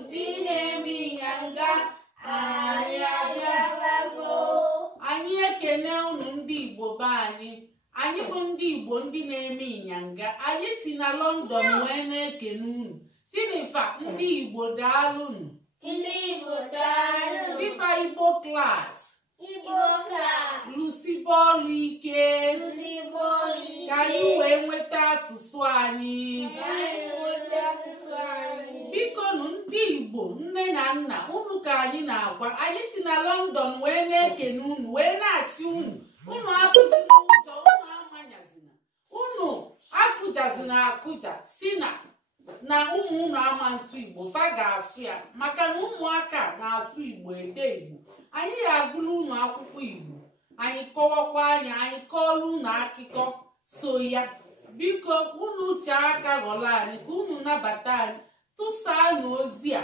ndị na-eme ịnyanga anyị abịabago. Anyị ekene unu ndị Igbo be anyị. Anyị bụ ndị Igbo ndị na-eme ịnyanga. Anyị si na London wee na-ekene unu. Sinifa ndị Igbo daalụnụ. Ndị Igbo daalụ. Sifa Igbo class. Igbo class. Lụsibe ọlụ ike. Lụsibe ọlụ ike. Ka anyị wee nweta asụsụ anyị. Bikonu ndị Igbo nne na nna unu ka anyị na-agwa. Anyị si na London wee na-ekene unu wee na-asị unu akụzina ụjọ, unu amanyazina, unu akụjazina akụja si na ụmụ unu ama nsụ Igbo fa ga-asụ ya maka na ụmụaka na-asụ Igbo ede Igbo. Anyị ga-agụrụ unu akwụkwọ Igbo, anyị kọwakwa anya, anyị kọọrọ unu akụkọ so ya. Biko unu uche aka ghọrọ anyị ka unu nabata anyị, tụsaa n'ozi a,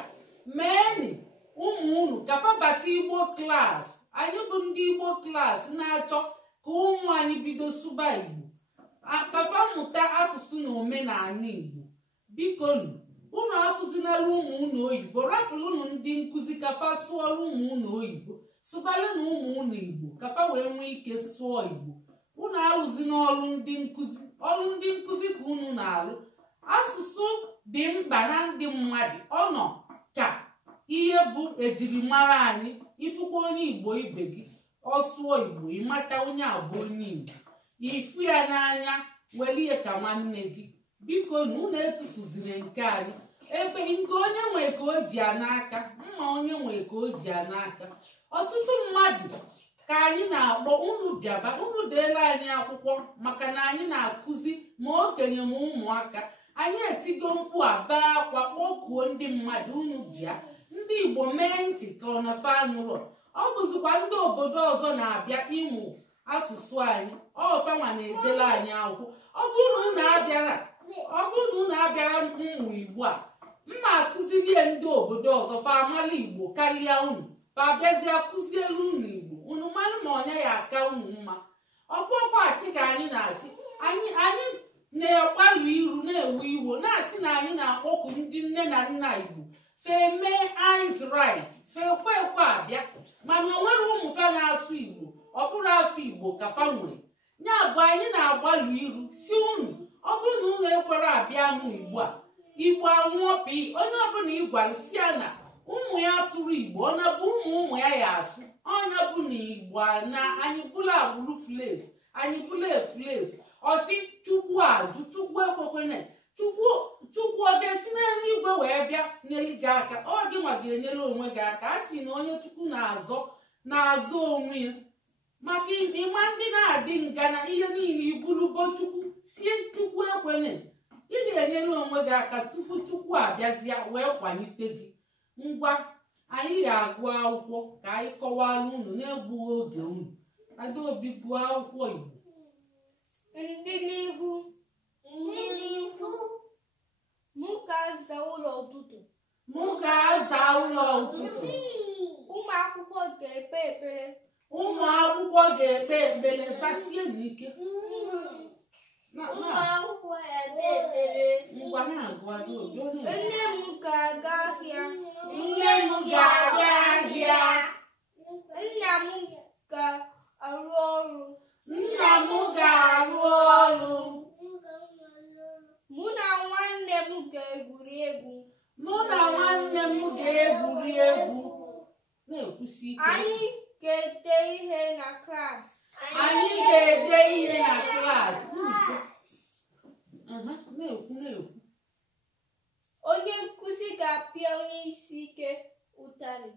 meeni ụmụ unu ka fabata Igbo klas. Anyị bụ ndị Igbo klas na-achọ ka ụmụ anyị bido sụba Igbo, kafa mụta asụsụ na omenala Igbo. Biko unu asụzinala ụmụ unu oyibo, rapụrụ unu ndị nkụzi kafa sụọrọ ụmụ unu oyibo, sụbalụ na ụmụ unu Igbo kafa wee nwee ike sụọ Igbo. Unu alụzi n'ọrụ ndị nkụzi, ọrụ ndị nkụzi ka unu na-alụ. Asụsụ dị mkpa na ndị mmadụ, ọ nọ ka ihe bụ ejirimara anyị. Ifụkwa onye Igbo ibe gị ọ sụọ Igbo, ịmata onye abụ onye Igbo, ifu ya n'anya, welie ka nwanne gị. Biko na unu etufuzire nke anyị, ebe nke onye nwe ka o ji ya n'aka, mma onye nwe ka o ji ya n'aka. Ọtụtụ mmadụ ka anyị na-akpọ unu bịaba, unu deela anyị akwụkwọ maka na anyị na-akụzi ma okenye ma ụmụaka. Anyị etigo mkpu aba akwa kpọkuo ndị mmadụ unu bịa. Ndị Igbo mee ntị ka ọ na fa nụrụ. Ọ bụzikwa ndị obodo ọzọ na-abịa ịmụ asụsụ anyị, ọfanwa na-edela anyị akwụkwọ. Ọ bụrụ na unu abịara mmụ Igbo a, mma akụzilie ndị obodo ọzọ fa amala Igbo karịa unu, fa bịazie akụzielu unu Igbo, unu mara ma onye ya aka unu mma. Ọkpọkwa asị ka anyị na-asị, anyị na-agbalụ iru na-ewu iwo na-asị na anyị na-akpọku ndị nne na nna Igbo feme eyes right, fekwekwe abịa, mana o nwere ụmụka na-asụ Igbo, ọ bụrụ afọ Igbo ka fa nwere. Ya bụ anyị na-agbalụ iru si unu, ọ bụrụ na ụlọ ekwere abịa mụ Igbo a, Igbo anwụọ pi onye ọbụla ịgwara si ya na ụmụ ya sụrụ Igbo, ọ na bụ ụmụ ya ya asụ, ọnya bụ na Igbo na anyị bụla agbụrụ flev, anyị bụla eflev. Ọsị Chukwu ajụ, Chukwu ekwekwene, Chukwu ọ ga-esi n'eluigwe wee bịa n'elu gị aka, ọ gị nwa ga-enyere onwe gị aka. A sị na onye Chukwu na-azọ onwe ya, maka ịma ndị na-adị nga na ihe niile ibulugo Chukwu sie Chukwu ekwene, ị ga-enyere onwe gị aka tupu Chukwu abịazịa wee kwalite gị. Ngwa anyị ga-agụ akwụkwọ ka anyị kọwara unu na-egbughị oge unu. Adaobi gụọ akwụkwọ Igbo. Ndị n'ihu mụ ga-aza ụlọ ụtụtụ. Ụmụ akwụkwọ ga-ekpe ekpere. Ụmụ akwụkwọ ga-ekpe ekpere. Sasie n'ike. Ụmụ akwụkwọ ga-ekpe ekpere. Ngwa na-agụ Adaobi. Nne m ga-aga ahịa. Nne m ga-aga ahịa. Nna m ga-arụ ọrụ. Nna m ga-arụ ọrụ. Mụ na nwanne m ga-egwuri egwu. Mụ na nwanne m ga-egwuri egwu. Na-ekwusi ike. Anyị ga-ede ihe na klas. Anyị ga-ede ihe na klas. Na-ekwu. Onye nkụzi ga-apịa onye isi ike ụtarị.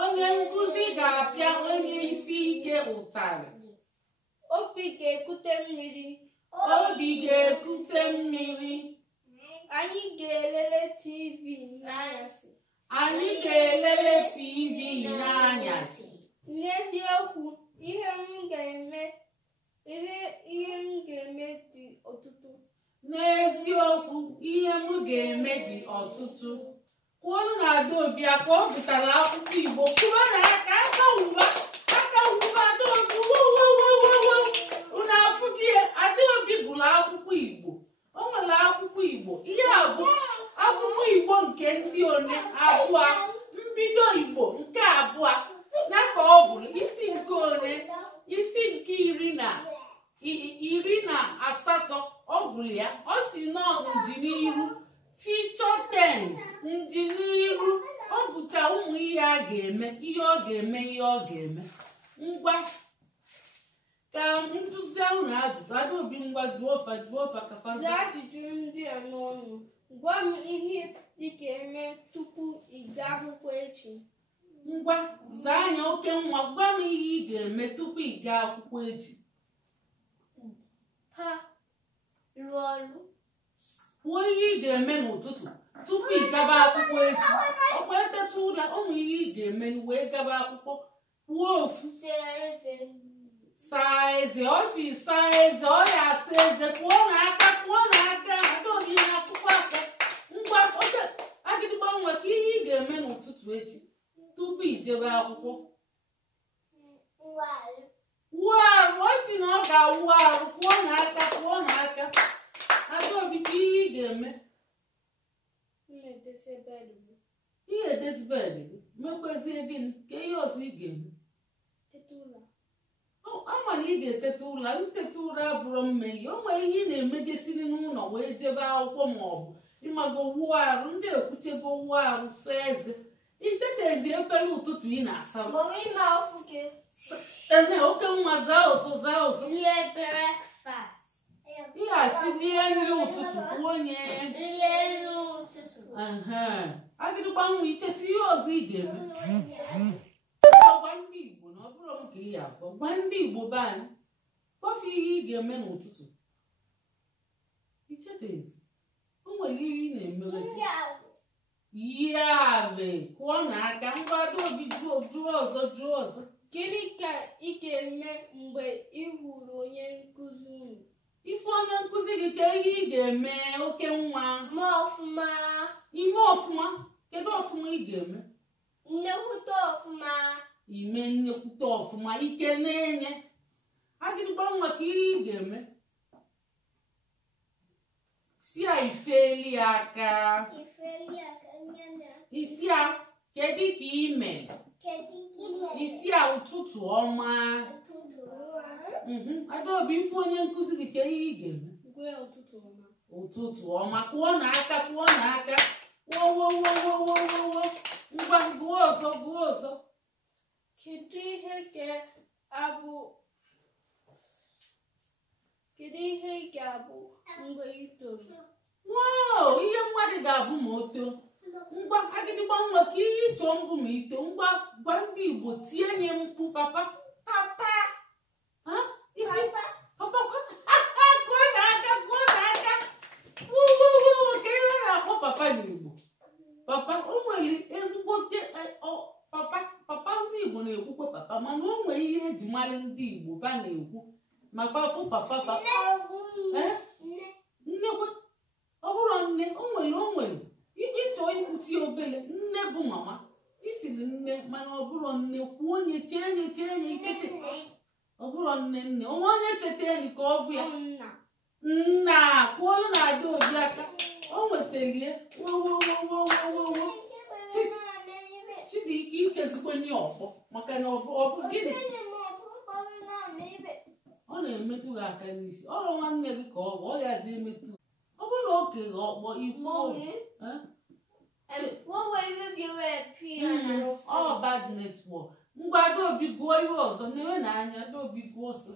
Onye nkụzi ga-apịa onye isi ike ụtarị. Obi ga-ekute mmiri. Obi ga-ekute mmiri. Anyị ga-elele TV n'anyasị. Anyị ga-elele TV n'anyasị. N'eziokwu, ihe m ga-eme dị ọtụtụ. N'eziokwu, ihe m ga-eme dị ọtụtụ. Kwuonụ na Adaobi a ka ọ gụtara akwụkwọ Igbo. Kwuo na aka wuba Adaobi. Unu afụ gị Adaobi gụrụ akwụkwọ Igbo. O nwere akwụkwọ Igbo. Ihe a bụ akwụkwọ Igbo nke ndị one abụọ mbido Igbo nke abụọ na ka ọ bụrụ isi nke one isi nke iri na asatọ ọ bụrụ ya ọ si nọ ndịnihu future tense ndịnihu ọ bụcha ụmụ ihe a ga-eme ihe ọ ga-eme ihe ọ ga-eme ngwa ka ntụzi ahụ na ajụjụ Adaobi ngwa jụọ ọfa ka zaa ajụjụ ndị a n'ọnụ. Gwa m ihe ị ga-eme tupu ị gaa akwụkwọ echi. Ngwa zaa anya oke nwa gwa m ihe ị ga-eme tupu ị gaa akwụkwọ echi. Rụọ ọrụ. Kwuo ihe ị ga-eme n'ụtụtụ tupu ị gaba akwụkwọ echi. Ọkwa eteta ụla ụmụ ihe ị ga-eme wee gaba akwụkwọ. Kwuo ofu. Saa eze ọ si saa eze ọ ya asa eze kwuo n'aka Adaobi na-akwụkwọ aka ngwa oge agịdịgba nwa ka ihe ị ga-eme n'ụtụtụ echi tupu ijebe akwụkwọ. Wuo arụ ọ si na ọ ga-awụ arụ kwuo n'aka Adaobi ka ihe ị ga-eme ihe edezi bedị gị mekwezie gịnị ka ihe ọzọ ị ga-eme. Ama na ị ga-eteta ụra nteta ụra abụrụ mmehie o nwere ihe ị na-emegesiri n'ụlọ wee jebe akwụkwọ maọbụ ịmago wuo arụ ndị ekwuchego wuo arụ saa eze itetezi efere ụtụtụ ị na-asa oke nwa zaa ụsụ ihe asị lie nri ụtụtụ kwuo onye agịdịgba nwa icheta ihe ọzọ ị ga-eme. Gwa ndị Igbo na ọ bụrụ m ka ị ya akpọ gwa ndị Igbo be anyị kpọfụ ihe ị ga-eme n'ụtụtụ ichetezi o nwere ihe ị na-emewechi yabe kụọ n'aka ngwa Adaobi jụọ ọzọ. Gịnị ka ị ga-eme mgbe ị hụrụ onye nkụzi unu? Ife onye nkụzi gị ka ihe ị ga-eme oke nwa ime ọfụma kedu ọfụma ị ga-eme? Nnekwute ọfụma. Ime nnekwute ọfụma ike na-enye agịdịgba nwa ka ihe ị ga-eme si a ifeli aka isi a kedu ka ime isi a ụtụtụ ọma. Adaobi ife onye nkụzi gị ka ihe ị ga-eme ụtụtụ ọma kwuo n'aka wo ngwa gụọ ọzọ. Kedu ihe ị ga-abụ mgbe ị toro? Ihe mmadụ ga-abụ ma o too. Ngwa agịdịgba nwa ka ihe ịchọ mbụ ma ito ngwa gwa ndị Igbo tie nye mkpu papa isi papa gụọ n'aka ka ihe na-akpọ papa n'Igbo papa o nwere ezigbote papa ndị Igbo na-ekwukwe papa mana o nwere ihe eji mara ndị Igbo ba na-ekwu maka afụ papa nnekwe ọ bụrụ nne o nwere ịchọ ikwuti obele nne bụ mama isiri nne mana ọ bụrụ nne kwuo onye chee nye ikete ọ bụrụ nne onwe onye cheta enyi ka ọ bụ ya nna kwuolu na Adaobi aka o nwetalie Chidike ikezikwenye ọkpọ maka na ọ bụ gịnị ọ na-emetụ gị aka n'isi ọrụ nwanne gị ka ọ bụ ọ yazi emetụ ọ bụrụ na o kere ọkpọ igbo ọ bad network ngwa Adaobi gụọ ihe ọzọ na-enwe n'anya Adaobi gụọ ọsọ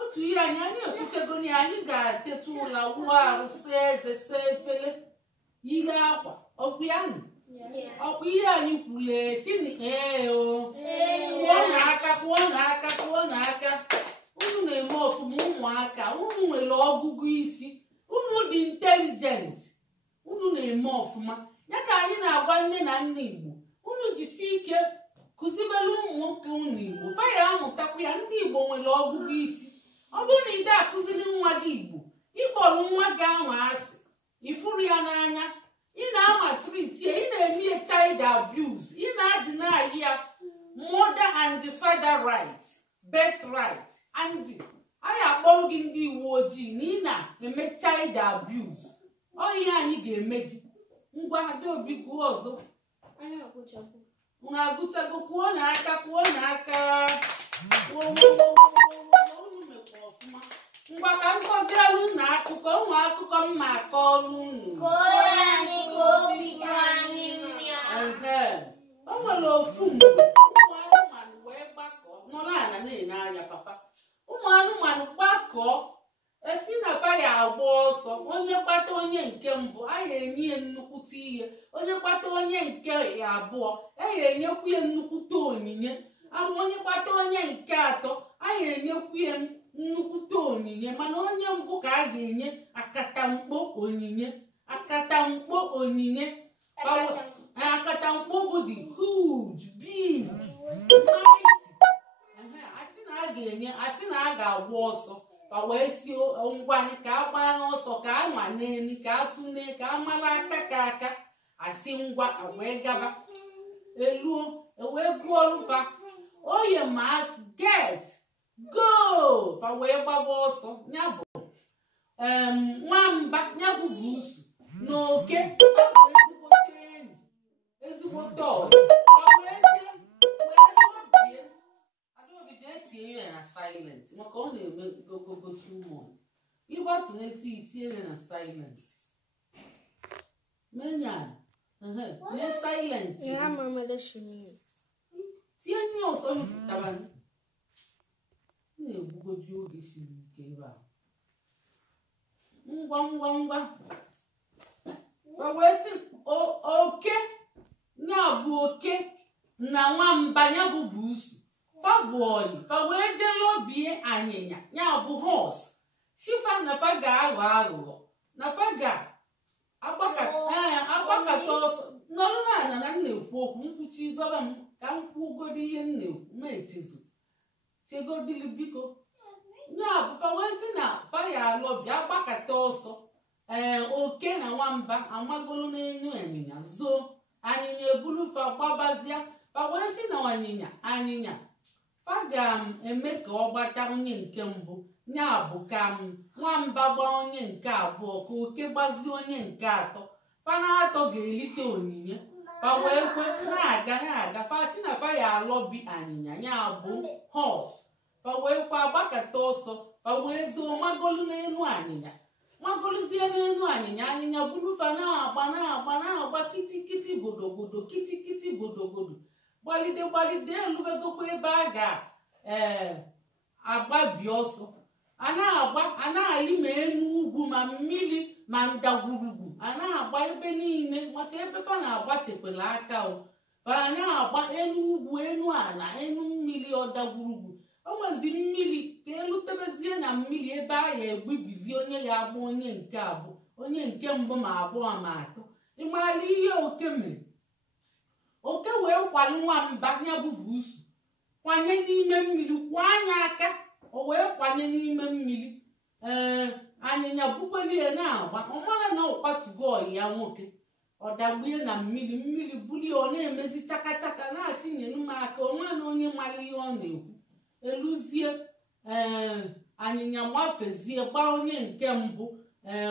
otu ihe anyị ekwuchego na anyị ga-ateta ụla wuo arụ saa eze saa efere ihe akwa ọkwa ihe anyị kwule si kwụọ n'aka unu na-eme ọfụma ụmụaka unu nwere ọgụgụ isi unu dị intelijent unu na-eme ọfụma ya ka anyị na-agwa nne na nna Igbo unu jisi ike kụzibere ụmụ nwoke unu Igbo faya amụtakwa ya ndị Igbo nwere ọgụgụ isi ọ bụrụ na ị da-akụziri nwa gị Igbo ịkpọrọ nwa gị ahụ asị ifuru ya n'anya ị na-ama triti ị na-eme child abuse ị na-adịna ya mother and father right birth right and anyị akpọrọ gị ndị uwe ojii na ị na-eme child abuse. Ọ ihe anyị ga-eme gị. Ngwa Adaobi gụọ ọzọ. Unu agụchago, kwuo n'aka, kwuo n'aka. Unu mekwa ọfụma. Ngwa ka m kọzielu unu akụkọ, ụmụ akụkọ mma akọọlụ unu. O nwere ofu mgbe ụmụ anụmanụ wee gbakọọ nọrọ ala na-ene anya papa. Ụmụ anụmanụ gbakọọ esi na pa ya agba ọsọ. Onye kpata onye nke mbụ a ya enye ya nnukwute ihe, onye kpata onye nke ya abụọ a ya enyekwu ya nnukwute onyinye, onye kpata onye nke atọ a ya enyekwu ya nnukwute onyinye. Mana onye mbụ ka a ga-enye akatamkpo onyinye. Akatamkpo onyinye. Akatamkpo bụ the huge, big, mighty. Asị na a ga-enye, asị na a ga-agba ọsọ ka wee si ngwanị ka a gbaa n'ọsọ, ka a nwa n'elu, ka a tụne, ka a mara aka ka aka. Asị ngwa wee gaba eluo wee gụọ ọlụfa oye mas get go fa wee gbaba ọsọ. Ya bụ nwamba, ya bụ buusu na oke ezigbote enyi, ezigbote ọyị. Fa wee jee wee lọbie. Adaobi jee tie ya na silent maka ọ na-eme gogogo too much. Ịgbatu na-eti itie ya na silent. Menya ne silent. Ya mama da shimi. Tie nye ọsọ lụpụtara na-egbugodi oge siri ike ebe a. Ngwa wee sị oke ya bụ oke na nwamba ya bụ buusu fa bụ ọyị. Fa wee jee lọbie anyịnya ya bụ horse. Sifa na fa ga-aghọ aghụghọ, na fa ga-agbakọta ọsọ. Nọrọ n'ala na na-ekwu okwu nkwuchi dọba m ka m kwugodi ihe m na-ekwu ma echezo chegodili biko. Ya bụ fa wee sị na fa ya alọbi agbakọta ọsọ. Oke na nwamba amagolo n'enu anyịnya zoo. Anyịnya ebulu fa gbabazịa. Fa wee sị na anyịnya fa ga-eme ka ọ gbata onye nke mbụ. Ya bụ ka nwamba gbaa onye nke abụọ, ka oke gbazie onye nke atọ. Fa na-atọ ga-elite onyinye. Fa wee kwe na-aga. Fa sị na fa ya alọbi anyịnya ya bụ horse. Fa wee kwa agbakọta ọsọ. Fa wee zoo magolu n'elu anyịnya. Magoluzie n'elu anyịnya buru fa na-agba kitikiti godogodo, kitikiti godogodo. Gbalide elubegokwa ebe a ga-agbabi ọsọ. A na-alị ma enu ugwu ma mmiri ma ndagwurugwu. A na-agba ebe niile maka ebe fa na-agba tepele aka o. Fa na-agba enu ugwu, enu ala, enu mmiri ọdagwurugwu. O nwezi mmiri ka elutebezie na mmiri ebe a ya egbibizi onye ya agba onye nke abụọ, onye nke mbụ ma abụọ ma atọ. Ịmara ihe oke mere. Oke wee kwali nwamba ya bụ buusu kwanye n'ime mmiri, kwụọ anya aka. O wee kwanye n'ime mmiri. Anyịnya bukwelie na-agba. Ọ mara na ọ kwatugo ọyị ya nwoke. Ọ dagbue na mmiri bulie, ọ na-emezi chaka na-asị nyere m aka. O nwa na onye mara ihe ọ na-ekwu. Eluzie anyịnya nwafezie gbaa onye nke mbụ.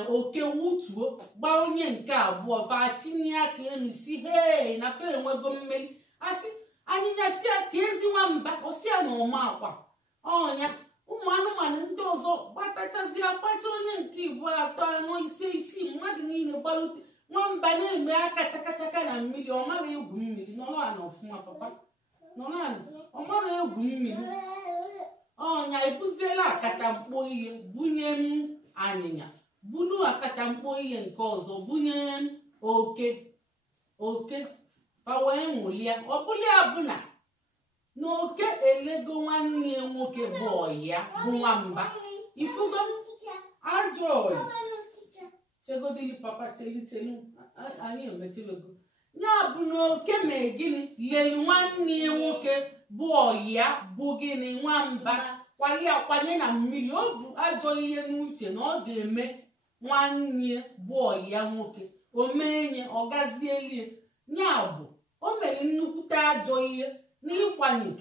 Oke wutuo gbaa onye nke abụọ. Vachinye aka enu si hei na pa enwego mmeri. Asị anyịnya si ya ka ezi nwamba osia na ụma akwa ọnya. Ụmụ anụmanụ ndị ọzọ gbatachazie akpacha onye nke igbo atọ anọ ise isii mmadụ niile gbalute. Nwamba na-eme aka chakachaka na mmiri. Ọ mara egwu mmiri. Nọrọ ala ọfụma papa, nọrọ ala. Ọ mara egwu mmiri. Ọnya ebuziela akatamkpo ihe bunye m anyịnya, bulu akatamkpo ihe nke ọzọ bunye m oke. Fa wee ṅụlia. Ọ bụlia abụna na oke elego nwanne ya nwoke bụ ọyị ya bụ nwamba. Ifugo ajọ ọyị. Chegodili papa, chelu anyị emechebego. Ya bụ na oke mee gịnị? Lelu nwanne ya nwoke bụ ọyị ya bụ gịnị? Nwamba. Kwanye na mmiri. Ọ bụ ajọ ihe n'uche na ọ ga-eme nwanne bụ ọyị ya nwoke. O menye ọ gazielie. Ya bụ o mere nnukwute ajọ ihe n'ịkwanye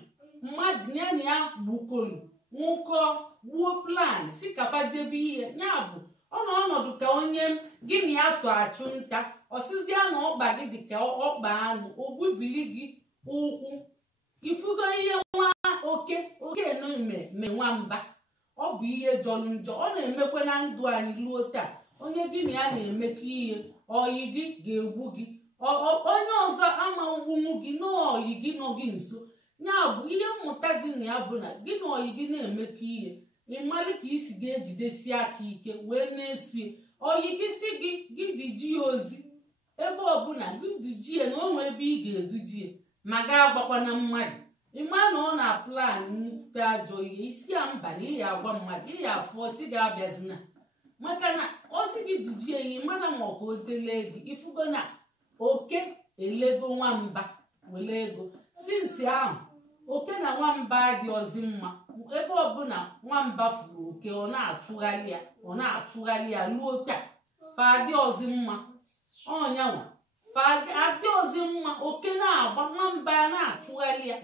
mmadụ ya na ya gbukolu nwụkọ gbuo plan si kapa jebe ihe ya bụ ọnọdụ ka onye gị na ya so achụ nta ọsịzịa na ọkpa gị dị ka ọkpa anụ ogbubili gị ụkwụ ifugo ihe nwa oke me nwamba ọ bụ ihe jọrọ njọ ọ na-emekwa na ndụ anyị ruo taa onye gị na ya na-emekọ ihe oyi gị ga-egbu gị onye ọzọ ama mgbunwu gị na oyi gị nọ gị nso ya bụ ihe mmụta dị na ya bụ na gị na oyi gị na-emekọ ihe ịmalị ka isi ga-ejidesi aka ike wee na-esie oyi gị si gị diji ya ozi ebe ọbụla gị diji ya na o nwee ebe ị ga-eduji ya ma ga-agbakwa na mmadụ ịma na ọ na-aplan nnukwu ajọ ihe isi ya mba na ihe agwa mmadụ ihe afọ osi ga-abịazina maka na osi gị dujie ya ịmana ma ọ ka o jelee gị ifugo na oke elego nwamba were ego sinsi ahụ oke na nwamba dị ozi mma ebe ọbụla nwamba furu oke ọ na-achụgharị ya ruo taa fadị ozi mma ọnyanwa fadị ozi mma oke na-agba nwamba na-achụgharị ya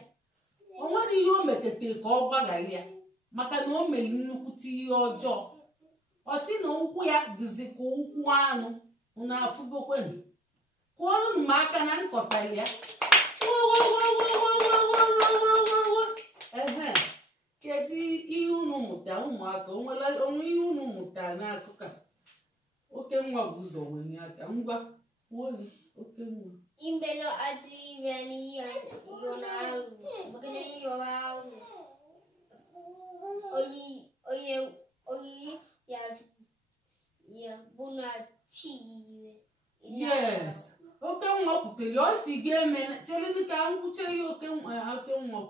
o nwere ihe o metete ka ọ gbaghara ya maka na o mere nnukwute ihe ọjọọ ọ sị na ụkwụ ya dịzi ka ụkwụ anụ na-afụgokwenụ kụọnụ m aka na nkọtara ya ehe kedu ihe unu mụta ụmụaka onwe ihe unu mụtara n'akụkọ oke nwa bụ ụzọ wenye aka ngwa kwuo gị oke nwa Imbelo ajụ ire n'ihe yọrọ ahụ maka na yọrọ ahụ oyi ya bụ na tiire. Yes, oke nwa kwutere ọ si ga-eme chere dịka ngwuche ihe oke nwa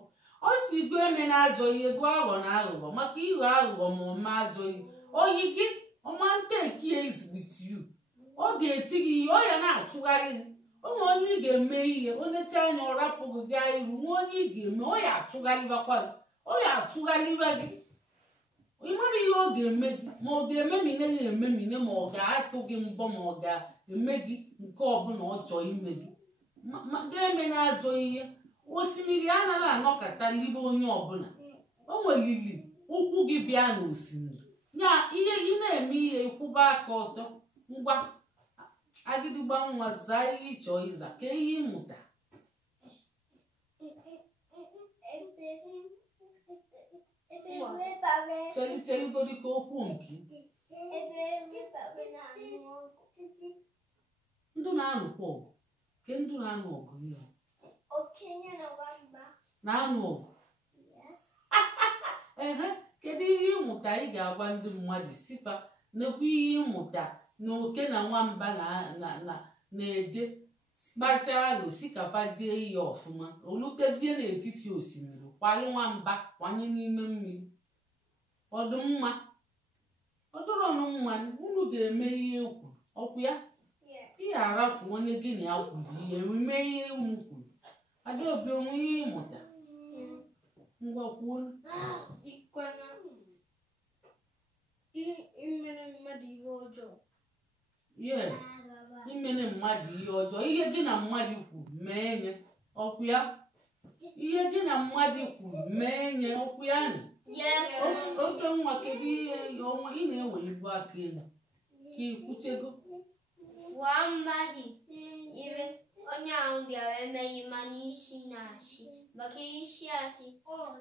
ọ si ga-eme na ajọ ihe gụọ aghọ na aghụghọ maka ịghọ aghụghọ ma ọma ajọ ihe oyi gị ọma nteki with you ọ ga-eti gị ihe ọ ya na-achụgharị gị ụmụ onye ị ga-eme ihe onyecha anya ọ rapụghị gaa iru nwa onye ị ga-eme ọ ya achụgharịbakwa gị ọ ya achụgharịba gị ị mara ihe ọ ga-eme gị ma ọ ga-ememine ya ememine ma ọ ga-atụ gị mbọ ma ọ ga-eme gị nke ọbụla ọ chọọ ime gị ga-eme na ajọ ihe osimiri anaghị anọkọta libe onye ọbụla o nwelili ụkwụ gị bịa n'osimiri ya ihe ị na-eme ihe ịkwụba aka ọtọ ngwa agịdịgba nwa zaa ihe ịchọ ịza ka ihe ịmụta chelicheligodị ka okwu nke ndụ na-anụkwa ọgụ ke ndụ na-anụ ọgụ ihe na-anụ ọgụ ehe kedu ihe ịmụta ị ga-agwa ndị mmadụ sifa nekwa ihe ịmụta na oke na nwamba na-eje kpachaa alụ sikapa jee ihe ọfụma olutezie n'etiti osimiri kwalụ nwamba kwanye n'ime mmiri ọdụmma ọdụrọnụ mma unu ga-eme ihe kwuru ọkwụ ya ihe arafu onye gị na ya kwuru ihe emume ihe unu kwuru Adaobi onwe ihe ịmụta ngwa kwuo imere mmadụ ihe ọjọọ. Yes, imere mmadụ ihe ọjọọ ihe gị na mmadụ kwuru mee nye ọkwụ ya ihe gị na mmadụ kwuru mee nye ọkwụ ya nị oke nwa kedu ihe ọnwa ị na-ewelibu aka elu ka ikwuchego Gwa mmadụ ire onye ahụ bịara emeghị mana isi na-asị maka isi asị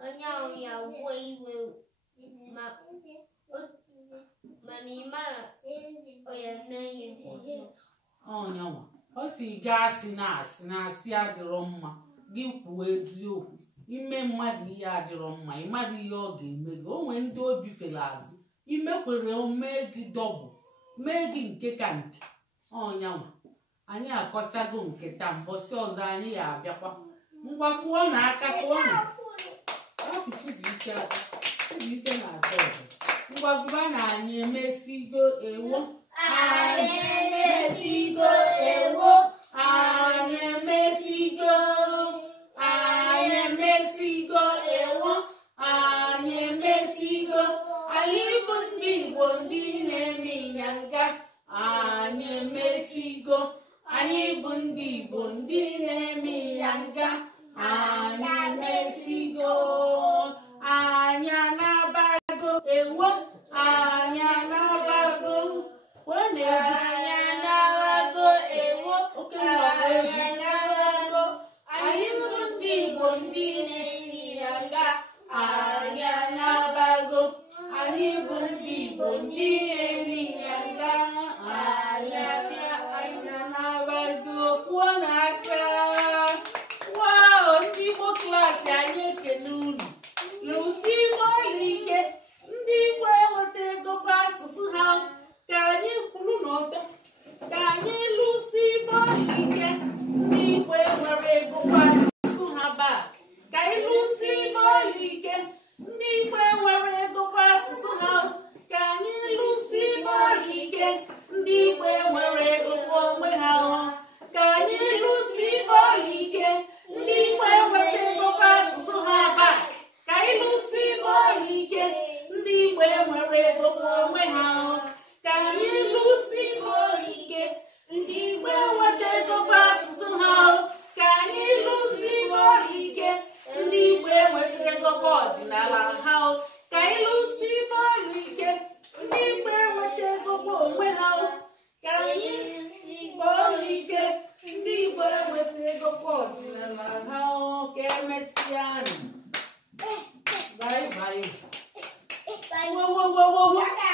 onye ahụ ya wuo iwe mana ị mara onye emeghị ọjọọ ọnyanwa ọ si gaa asị na-asị adịrọ mma gị kwuo eziokwu ime mmadụ ihe adịrọ mma ịmadụ ihe ọ ga-eme gị o nwee ndị obi fere azụ imekwere mee gị dọbụ mee gị nke ka nke ọnyanwa anyị akọchago nke taa mbọsị ọzọ anyị ya abịakwa ngwa kụọ na aka kụọ na Chibuike aka Chibuike na-atọ ọzọ ngwa gụba na anyị emesigo ewo anyị emesigo ewo anyị emesigo ewo anyị emesigo anyị bụ ndị Igbo ndị na-eme ịnyanga anyị emesigo anyị bụ ndị Igbo ndị na-eme ịnyanga anyị emesigo anyị anabago ewo anya nabago wene anya nabago ewo anya nabago anyị bụ ndị Igbo ndị na-eri nga anya nabago anyị bụ ndị Igbo ndị na-eri nga anya nabago kwuo n'aka wow ndị Igbo klaasị anyị ekene unu lụsi ike ndị Igbo enweta ego kwa asụsụ ha ka anyị kwuru n'ọtọ ka anyị lụsi ike ndị Igbo enwere ego kwa asụsụ ha baa ka anyị lụsi ike ndị Igbo enwere ego kwa asụsụ ha ka anyị lụsi ike ndị Igbo enwere ego kwa onwe ha ka anyị lụsi ike ndị Igbo enweta ego kwa asụsụ ha baa ka anyị lụsi ike ndị Igbo enwere ego kwa onwe ha ka anyị lụsi ike ndị Igbo enweta ego kwa asụsụ ha ka anyị lụsi ike ndị Igbo enweta ego kwa ọdịnala ha ka anyị lụsi ike ndị Igbo enweta ego kwa onwe ha ka anyị lụsi ike ndị Igbo enweta ego kwa ọdịnala ha ka emesịa. Bye bye. Bye. Whoa.